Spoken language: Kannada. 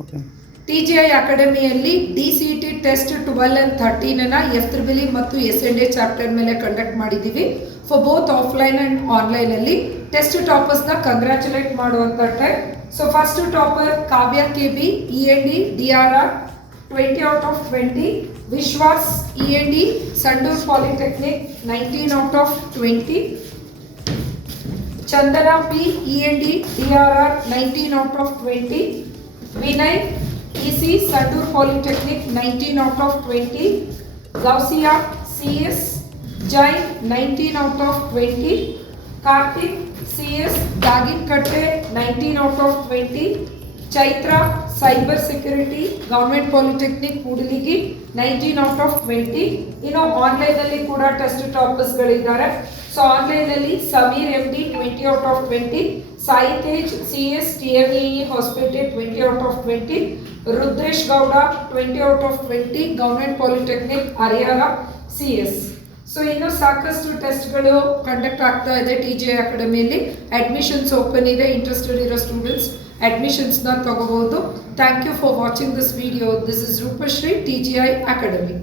ಓಕೆ. TGI ಅಕಾಡೆಮಿಯಲ್ಲಿ DCET ಟೆಸ್ಟ್ 12 and 13 F3 ಮತ್ತು SNA ಚಾಪ್ಟರ್ ಮೇಲೆ ಕಂಡಕ್ಟ್ ಮಾಡಿದ್ದೀವಿ. ಫಾರ್ ಬೋತ್ ಆಫ್ಲೈನ್ ಆ್ಯಂಡ್ ಆನ್ಲೈನಲ್ಲಿ ಟೆಸ್ಟ್ ಟಾಪರ್ಸ್ನ ಕಂಗ್ರ್ಯಾಚುಲೇಟ್ ಮಾಡುವಂಥ time. So first topper Kavya KB END DRR 20 out of 20. Vishwas END Sandur polytechnic 19 out of 20. Chandana P END DRR 19 out of 20. Vinay EC Sandur Polytechnic 19 out of 20. Gausia CS Jain 19 out of 20. Karthik CS Daginkatte 19 out of 20. Chaitra Cyber Security Government Polytechnic Kudiligi 19 out of 20. ಇನ್ನು ಆನ್ಲೈನ್ ಅಲ್ಲಿ ಕೂಡ ಟೆಸ್ಟ್ ಟಾಪರ್ಸ್ ಗಳಿದ್ದಾರೆ. ಸೊ ಆನ್ಲೈನ್ ಅಲ್ಲಿ Sameer MD 20 out of 20. Sai Tej CS TMEE Hospital 20 out of 20. Rudresh Gowda 20 out of 20. Government polytechnic Haryana CS. So ಇನ್ನು ಸಾಕಷ್ಟು ಟೆಸ್ಟ್ಗಳು ಕಂಡಕ್ಟ್ ಆಗ್ತಾ ಇದೆ TGI ಅಕಾಡೆಮಿಯಲ್ಲಿ. ಅಡ್ಮಿಷನ್ಸ್ ಓಪನ್ ಇದೆ. ಇಂಟ್ರೆಸ್ಟೆಡ್ ಇರೋ ಸ್ಟೂಡೆಂಟ್ಸ್ ಅಡ್ಮಿಷನ್ಸ್ನ ತಗೋಬಹುದು. Thank you for watching this video. This is Roopashree TGI academy.